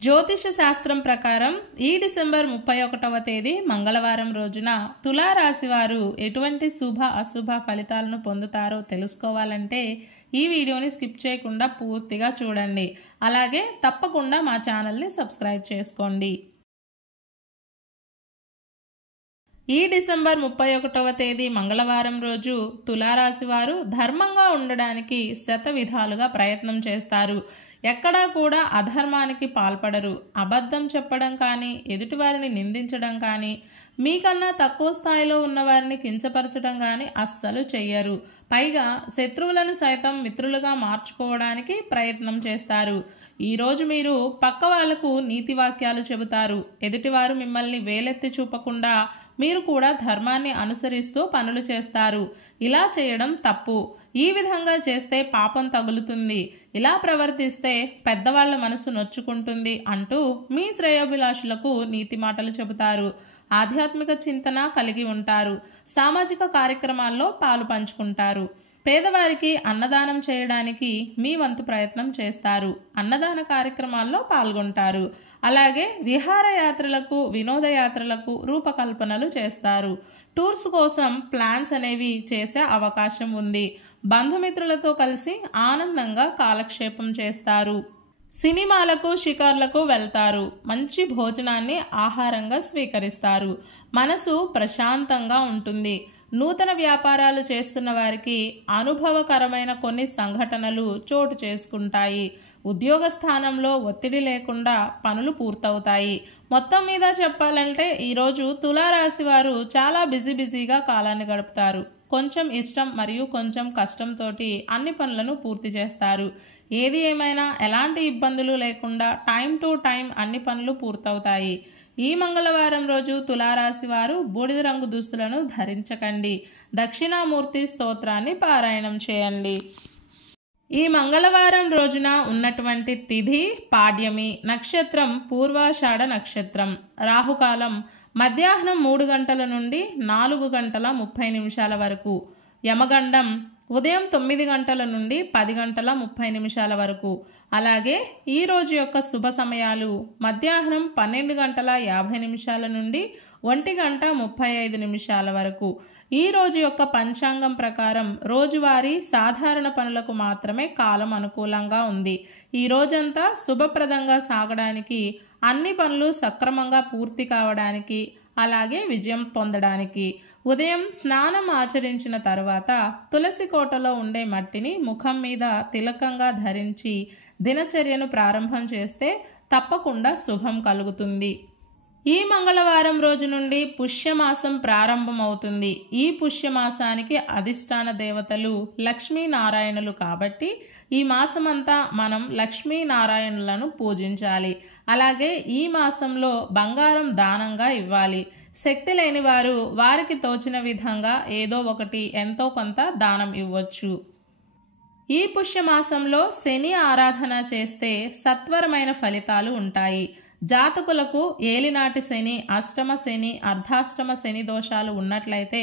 జ్యోతిష శాస్త్రం ప్రకారం ఈ డిసెంబర్ 31వ తేదీ మంగళవారం రోజున తులారాశి వారు ఎటువంటి శుభ అశుభ ఫలితాలను పొందుతారో తెలుసుకోవాలంటే ఈ వీడియోని స్కిప్ చేయకుండా పూర్తిగా చూడండి. అలాగే తప్పకుండా మా ఛానల్ని సబ్స్క్రైబ్ చేసుకోండి. ఈ డిసెంబర్ 31వ తేదీ మంగళవారం రోజు తులారాశి వారు ధర్మంగా ఉండడానికి శతవిధాలుగా ప్రయత్నం చేస్తారు. ఎక్కడా కూడా అధర్మానికి పాల్పడరు. అబద్ధం చెప్పడం కానీ, ఎదుటివారిని నిందించడం కానీ, మీకన్నా తక్కువ స్థాయిలో ఉన్నవారిని కించపరచడం కానీ అస్సలు చెయ్యరు. పైగా శత్రువులను సైతం మిత్రులుగా మార్చుకోవడానికి ప్రయత్నం చేస్తారు. ఈరోజు మీరు పక్క వాళ్లకు నీతి వాక్యాలు చెబుతారు. ఎదుటివారు మిమ్మల్ని వేలెత్తి చూపకుండా మీరు కూడా ధర్మాన్ని అనుసరిస్తూ పనులు చేస్తారు. ఇలా చేయడం తప్పు. ఈ విధంగా చేస్తే పాపం తగులుతుంది. ఇలా ప్రవర్తిస్తే పెద్దవాళ్ల మనసు నొచ్చుకుంటుంది అంటూ మీ శ్రేయోభిలాషులకు నీతి మాటలు చెబుతారు. ఆధ్యాత్మిక చింతన కలిగి ఉంటారు. సామాజిక కార్యక్రమాల్లో పాలు పంచుకుంటారు. పేదవారికి అన్నదానం చేయడానికి మీ వంతు ప్రయత్నం చేస్తారు. అన్నదాన కార్యక్రమాల్లో పాల్గొంటారు. అలాగే విహారయాత్రలకు, వినోదయాత్రలకు రూపకల్పనలు చేస్తారు. టూర్స్ కోసం ప్లాన్స్ అనేవి చేసే అవకాశం ఉంది. బంధుమిత్రులతో కలిసి ఆనందంగా కాలక్షేపం చేస్తారు. సినిమాలకు, షికార్లకు వెళ్తారు. మంచి భోజనాన్ని ఆహారంగా స్వీకరిస్తారు. మనసు ప్రశాంతంగా ఉంటుంది. నూతన వ్యాపారాలు చేస్తున్న వారికి అనుభవకరమైన కొన్ని సంఘటనలు చోటు చేసుకుంటాయి. ఉద్యోగ స్థానంలో ఒత్తిడి లేకుండా పనులు పూర్తవుతాయి. మొత్తం మీద చెప్పాలంటే ఈరోజు తులారాశి వారు చాలా బిజీగా కాలాన్ని గడుపుతారు. కొంచెం ఇష్టం మరియు కొంచెం కష్టంతో అన్ని పనులను పూర్తి చేస్తారు. ఏది ఏమైనా ఎలాంటి ఇబ్బందులు లేకుండా టైం టు టైం అన్ని పనులు పూర్తవుతాయి. ఈ మంగళవారం రోజు తులారాశి వారు బూడిద రంగు దుస్తులను ధరించకండి. దక్షిణామూర్తి స్తోత్రాన్ని పారాయణం చేయండి. ఈ మంగళవారం రోజున ఉన్నటువంటి తిథి పాడ్యమి, నక్షత్రం పూర్వాషాఢ నక్షత్రం, రాహుకాలం మధ్యాహ్నం 3 గంటల నుండి 4 గంటల 30 నిమిషాల వరకు, యమగండం ఉదయం 9 గంటల నుండి 10 గంటల 30 నిమిషాల వరకు. అలాగే ఈ రోజు యొక్క శుభ సమయాలు మధ్యాహ్నం 12 గంటల 50 నిమిషాల నుండి 1 గంట 35 నిమిషాల వరకు. ఈ రోజు యొక్క పంచాంగం ప్రకారం రోజువారీ సాధారణ పనులకు మాత్రమే కాలం అనుకూలంగా ఉంది. ఈ రోజంతా శుభప్రదంగా సాగడానికి, అన్ని పనులు సక్రమంగా పూర్తి కావడానికి, అలాగే విజయం పొందడానికి ఉదయం స్నానం ఆచరించిన తరువాత తులసి కోటలో ఉండే మట్టిని ముఖం మీద తిలకంగా ధరించి దినచర్యను ప్రారంభం చేస్తే తప్పకుండా శుభం కలుగుతుంది. ఈ మంగళవారం రోజు నుండి పుష్యమాసం ప్రారంభమవుతుంది. ఈ పుష్యమాసానికి అధిష్టాన దేవతలు లక్ష్మీనారాయణులు కాబట్టి ఈ మాసమంతా మనం లక్ష్మీనారాయణులను పూజించాలి. అలాగే ఈ మాసంలో బంగారం దానంగా ఇవ్వాలి. శక్తి లేని వారు వారికి తోచిన విధంగా ఏదో ఒకటి ఎంతో కొంత దానం ఇవ్వచ్చు. ఈ పుష్యమాసంలో శని ఆరాధన చేస్తే సత్వరమైన ఫలితాలు ఉంటాయి. జాతకులకు ఏలినాటి శని, అష్టమ శని, అర్ధాష్టమ శని దోషాలు ఉన్నట్లయితే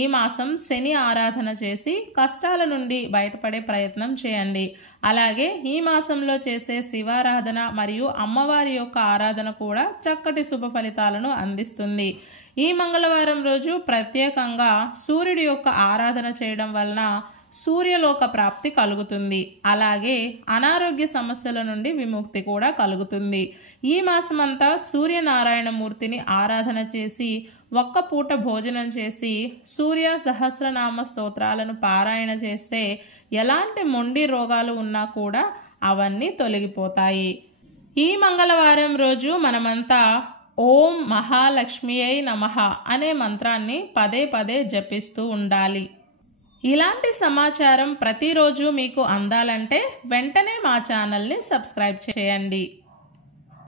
ఈ మాసం శని ఆరాధన చేసి కష్టాల నుండి బయటపడే ప్రయత్నం చేయండి. అలాగే ఈ మాసంలో చేసే శివారాధన మరియు అమ్మవారి యొక్క ఆరాధన కూడా చక్కటి శుభ ఫలితాలను అందిస్తుంది. ఈ మంగళవారం రోజు ప్రత్యేకంగా సూర్యుడి యొక్క ఆరాధన చేయడం వలన సూర్యలోక ప్రాప్తి కలుగుతుంది. అలాగే అనారోగ్య సమస్యల నుండి విముక్తి కూడా కలుగుతుంది. ఈ మాసమంతా సూర్యనారాయణమూర్తిని ఆరాధన చేసి ఒక్క పూట భోజనం చేసి సూర్య సహస్రనామ స్తోత్రాలను పారాయణ చేస్తే ఎలాంటి మొండి రోగాలు ఉన్నా కూడా అవన్నీ తొలగిపోతాయి. ఈ మంగళవారం రోజు మనమంతా ఓం మహాలక్ష్మియై నమః అనే మంత్రాన్ని పదే పదే జపిస్తూ ఉండాలి. ఇలాంటి సమాచారం ప్రతిరోజు మీకు అందాలంటే వెంటనే మా ఛానల్ని సబ్స్క్రైబ్ చేయండి.